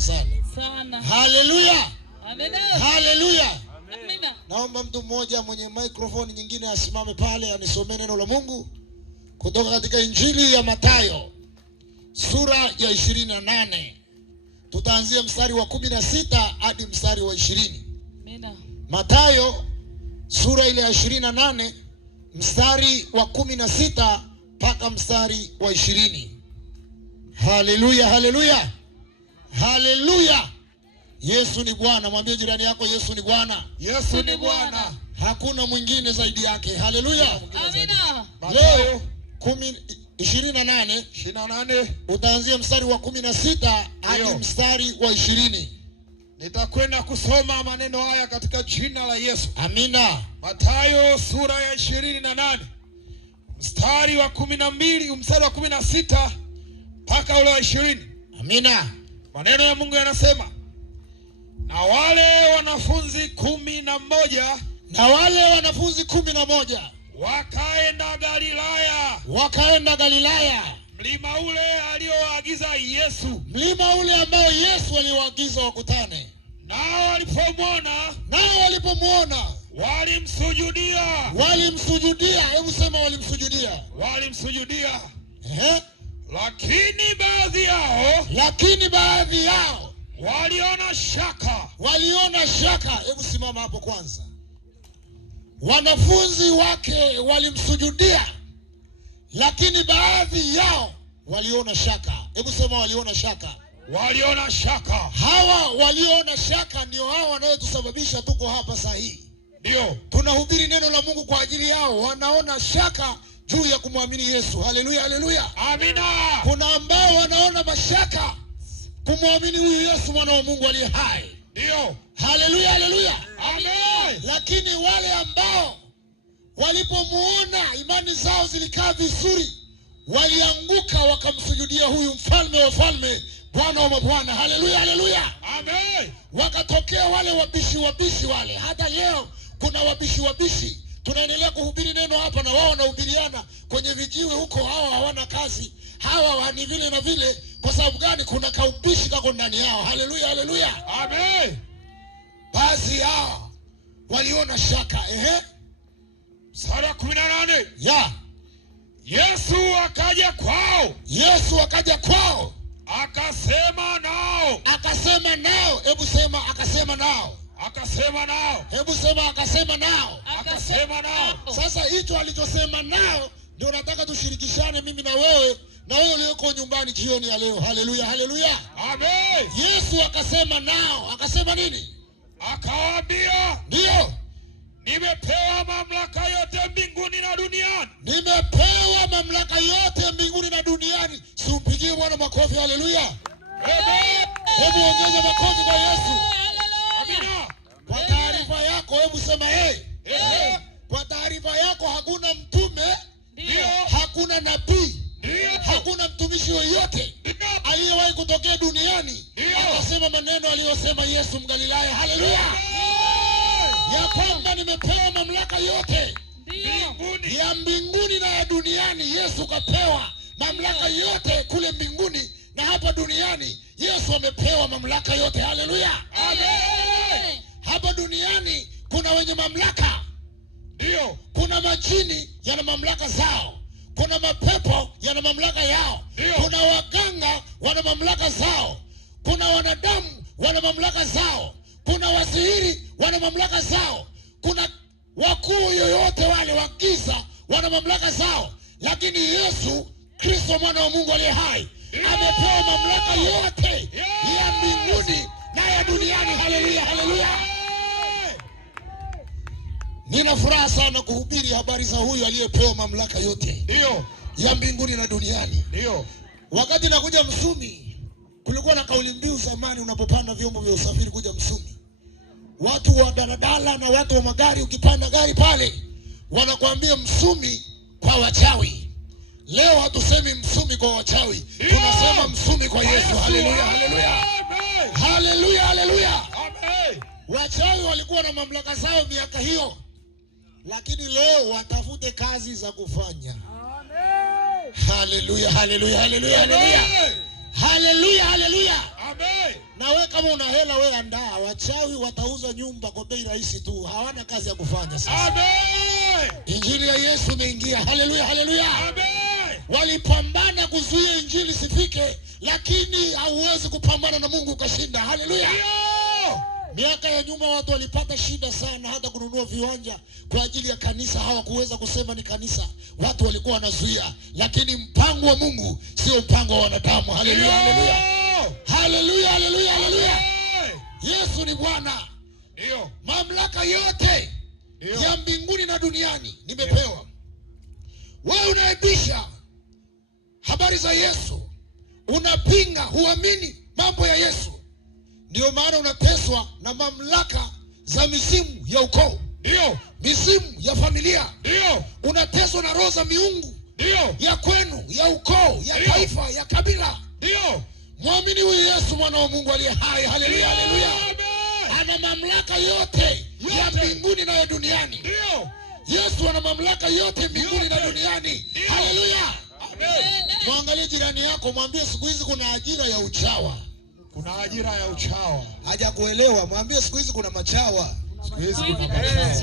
kubwa sana. Haleluya. Haleluya. Naomba mtu mmoja mwenye microphone nyingine asimame pale anisomee neno la Mungu kutoka katika Injili ya Mathayo sura ya 28. Tutaanzia mstari wa 16 hadi mstari wa 20. Mathayo sura ile ya 28 mstari wa 16 mpaka mstari wa 20. Haleluya, haleluya. Haleluya. Yesu ni Bwana. Mwambie jirani yako Yesu ni Bwana. Yesu ni Bwana. Hakuna mwingine zaidi yake. Haleluya. Amina. Leo 28 utaanzia mstari wa 16 hadi mstari wa 20. Nitakwenda kusoma maneno haya katika jina la Yesu. Amina. Mathayo sura ya 28 mstari wa 12 mstari wa 16 mpaka ule wa 20. Amina. Maneno ya Mungu yanasema, na wale wanafunzi 11 wakaenda Galilaya, mlima ule alioagiza Yesu, mlima ule ambao Yesu aliwaagiza wakutane. Nao walipomwona walimsujudia. Hebu sema walimsujudia. Lakini baadhi yao waliona shaka. Hebu simama hapo kwanza. Wanafunzi wake walimsujudia, lakini baadhi yao waliona shaka. Hebu sema waliona shaka. Hawa waliona shaka ndio hao wanaotusababisha tuko hapa saa hii. Ndio tunahubiri neno la Mungu kwa ajili yao. Wanaona shaka juu ya kumwamini Yesu. Haleluya, haleluya. Amina. Kuna ambao wanaona mashaka kumwamini huyu Yesu mwana wa Mungu aliye hai. Ndio. Haleluya, haleluya. Amen. Lakini wale ambao walipomuona imani zao zilikaa vizuri, walianguka wakamsujudia huyu mfalme wa falme, Bwana wa mabwana. Haleluya, haleluya. Amen. Wakatokea wale wabishi wale. Hata leo kuna wabishi. Tunaendelea kuhubiri neno hapa na wao wanahubiriana kwenye vijiwe huko. Hawa hawana kazi, hawa ni vile na vile. Kwa sababu gani? Kuna kaubishi kako ndani yao. Haleluya, haleluya. Amen. Baadhi yao waliona shaka. Sura 18. Yesu akaja kwao. Akasema nao. Hebu sema akasema nao. Hebu sema akasema nao. Sasa hicho alichosema nao ndio nataka tushirikishane mimi na wewe ulioko nyumbani jioni ya leo. Haleluya, haleluya. Amen. Yesu akasema nao. Akasema nini? Akawaambia, ndio, nimepewa mamlaka yote mbinguni na duniani. Si upigie Bwana makofi. Haleluya. Amen. Hebu ongeza makofi kwa Yesu. Amina. Kwa taarifa yako hebu sema kwa taarifa yako hakuna mtume, hakuna nabii, hakuna mtumishi yoyote aliyewahi kutokea duniani akasema maneno aliyosema Yesu Mgalilaya. Haleluya. Ya kwamba nimepewa mamlaka yote ya mbinguni na ya duniani. Yesu kapewa mamlaka yote kule mbinguni na hapa duniani. Yesu amepewa mamlaka yote. Haleluya. Amen. Hapa duniani kuna wenye mamlaka. Ndio. Kuna majini yana mamlaka zao. Kuna mapepo yana mamlaka yao. Ndio. Kuna waganga wana mamlaka zao. Kuna wanadamu wana mamlaka zao. Kuna wasihiri wana mamlaka zao. Kuna wakuu yoyote wale wa giza wana mamlaka zao. Lakini Yesu Kristo mwana wa Mungu aliye hai amepewa mamlaka yote ya mbinguni na ya duniani. Haleluya, haleluya. Nina furaha sana kuhubiri habari za huyu aliyepewa mamlaka yote. Ndio. Ya mbinguni na duniani. Ndio. Wakati nakuja Msumi, kulikuwa na kauli mbiu zamani unapopanda vyombo vya usafiri kuja Msumi. Watu wa daladala na watu wa magari, ukipanda gari pale wanakuambia Msumi kwa wachawi. Leo hatusemi Msumi kwa wachawi. Tunasema Msumi kwa Yesu. Haleluya, haleluya. Haleluya, haleluya. Amen. Wachawi walikuwa na mamlaka zao miaka hiyo, lakini leo watafute kazi za kufanya. Amen. Haleluya, haleluya, haleluya, haleluya. Haleluya, haleluya. Amen. Amen. Na wewe kama una hela wewe andaa. Wachawi watauza nyumba kwa bei rahisi tu. Hawana kazi ya kufanya sasa. Amen. Injili ya Yesu imeingia. Haleluya, haleluya. Amen. Walipambana kuzuia injili sifike, lakini hauwezi kupambana na Mungu ukashinda. Haleluya. Miaka ya nyuma watu walipata shida sana hata kununua viwanja kwa ajili ya kanisa, hawakuweza kusema ni kanisa. Watu walikuwa wanazuia, lakini mpango wa Mungu sio mpango wa wanadamu. Haleluya, haleluya. Haleluya, haleluya, haleluya. Yesu ni Bwana. Ndio. Mamlaka yote ya mbinguni na duniani nimepewa. Wewe unaibisha habari za Yesu, unapinga, huamini mambo ya Yesu, ndio maana unateswa na mamlaka za mizimu ya ukoo. Ndio. Mizimu ya familia. Ndio. Unateswa na roho za miungu. Ndio. Ya kwenu, ya ukoo, ya taifa, ya kabila. Ndio. Mwamini huyu Yesu mwana wa Mungu aliye hai. Haleluya, haleluya. Ana mamlaka yote ya mbinguni na ya duniani. Ndio. Yesu ana mamlaka yote mbinguni na duniani. Haleluya. Amen. Mwangalie jirani yako, mwambie siku hizi kuna ajira ya uchawa. Kuna ajira ya uchawa. Haja kuelewa, mwambie siku hizi kuna machawa. Siku hizi kuna machawa.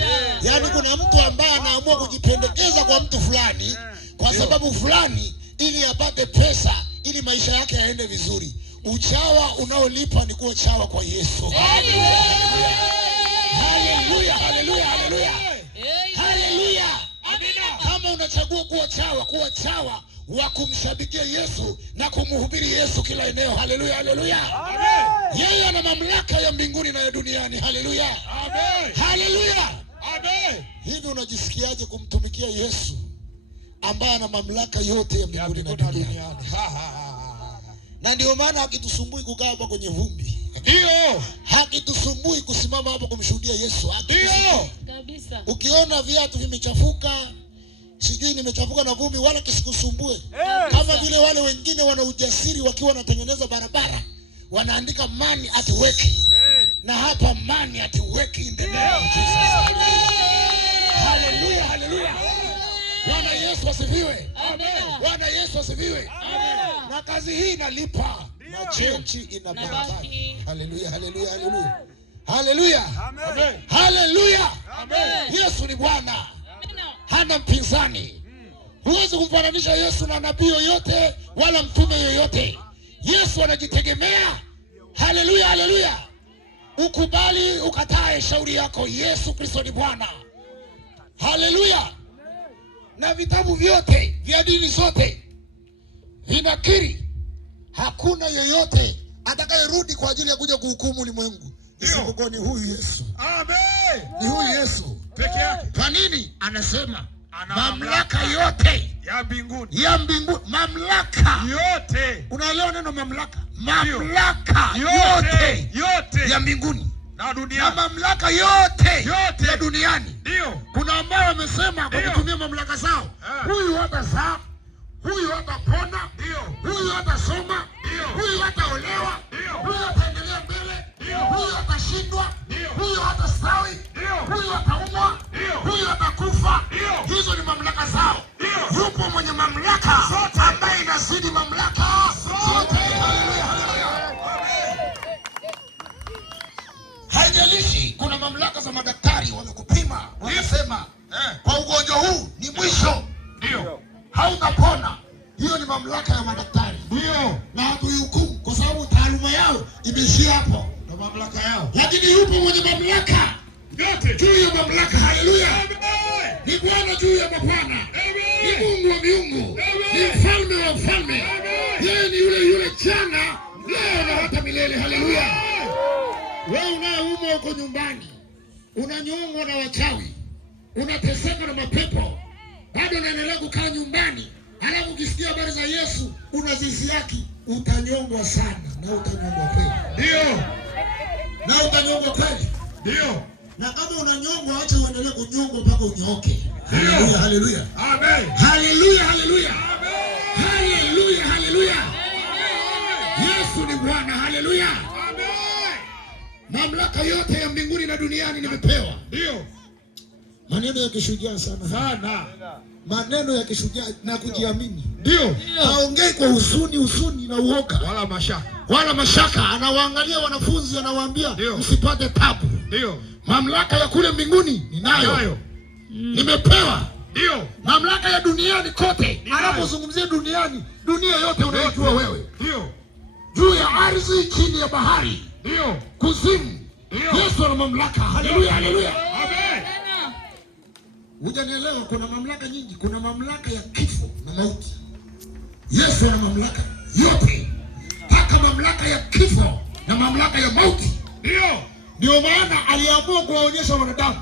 Yaani kuna mtu ambaye anaamua kujipendekeza kwa mtu fulani kwa sababu fulani ili apate pesa ili maisha yake yaende vizuri. Uchawa unaolipa ni kuwa chawa kwa Yesu. Haleluya, haleluya, haleluya. Haleluya. Amina. Kama unachagua kuwa chawa wa kumshabikia Yesu na kumhubiri Yesu kila eneo. Haleluya, haleluya. Amen. Yeye ana mamlaka ya mbinguni na ya duniani. Haleluya. Amen. Haleluya. Amen. Hivi unajisikiaje kumtumikia Yesu ambaye ana mamlaka yote ya mbinguni na duniani? Na ndio maana hakitusumbui kukaa hapa kwenye vumbi. Ndio. Hakitusumbui kusimama hapa kumshuhudia Yesu. Ndio. Kabisa. Ukiona viatu vimechafuka, sijui nimechafuka na vumbi, wala kisikusumbue. Kama vile wale wengine wana ujasiri wakiwa wanatengeneza barabara, wanaandika money at work. Na hapa money at work in the name of Jesus. Haleluya, haleluya. Bwana Yesu asifiwe. Amen. Bwana Yesu asifiwe. Amen. Na kazi hii inalipa na chenchi inabaki. Haleluya, haleluya, haleluya. Haleluya. Amen. Haleluya. Amen. Yesu ni Bwana. Hana mpinzani. Huwezi kumfananisha Yesu na nabii yoyote wala mtume yoyote. Yesu anajitegemea. Haleluya, haleluya. Ukubali ukatae shauri yako, Yesu Kristo ni Bwana. Haleluya. Na vitabu vyote vya dini zote vinakiri hakuna yoyote atakayerudi kwa ajili ya kuja kuhukumu ulimwengu isipokuwa ni huyu Yesu. Amen. Ni huyu Yesu Peke yake. Kwa nini? Anasema Ana mamlaka yote ya mbinguni. ya mbinguni, mamlaka Yote. Unaelewa neno mamlaka? Mamlaka yote ya mbinguni na na duniani. mamlaka yote Yote ya duniani. Ndio. Kuna ambao wamesema kwa kutumia mamlaka zao, huyu hatazaa, huyu hatapona, huyu hatasoma, huyu hataolewa, huyu hataendelea mbele, huyu hatashindwa, huyu hatastawi, huyu hataumwa, huyu hatakufa. Hizo ni mamlaka zao. Yupo mwenye mamlaka ambaye inazidi mamlaka zote. Haleluya, haleluya. Haijalishi kuna mamlaka za madaktari wamekupima, wanasema kwa ugonjwa huu ni mwisho. Ndio. Hautapona. Hiyo ni mamlaka ya madaktari. Ndio. Na hatuihukumu kwa sababu taaluma yao imeishia hapo. Na mamlaka yao. Lakini yupo mwenye mamlaka Yote. juu ya mamlaka. Haleluya. Amen. Ni Bwana juu ya mabwana. Ni Mungu wa miungu. Ni mfalme wa mfalme. Yeye ni yule jana, leo na hata milele. Haleluya. Wewe unayeumwa huko nyumbani, unanyongwa na wachawi, unateseka na mapepo, bado unaendelea kukaa nyumbani, halafu ukisikia habari za Yesu unazisiaki, utanyongwa sana na utanyongwa kweli. Ndio. Na utanyongwa kweli. Ndio. Na kama unanyongwa, acha uendelee kunyongwa mpaka unyooke. Haleluya, haleluya. Amen. Haleluya, haleluya. Haleluya, haleluya. Yesu ni Bwana. Haleluya. Mamlaka yote ya mbinguni na duniani nimepewa. Ndio. Maneno ya kishujaa sana. Maneno ya kishujaa na kujiamini. Ndio. Haongei kwa huzuni na uoga. Wala mashaka. Anawaangalia wanafunzi, anawaambia msipate tabu. Ndio. Mamlaka ya kule mbinguni ninayo. Nimepewa. Ndio. Mamlaka ya duniani kote. Anapozungumzia duniani, dunia yote unaijua wewe. Ndio. Juu ya ardhi, chini ya bahari. Ndio. Kuzimu. Ndio. Yesu ana mamlaka. Haleluya, haleluya. Amen. Hujanielewa? Kuna mamlaka nyingi. Kuna mamlaka ya kifo na mauti. Yesu ana mamlaka yote. Hata mamlaka ya kifo na mamlaka ya mauti. Ndio. Ndio maana aliamua kuwaonyesha wanadamu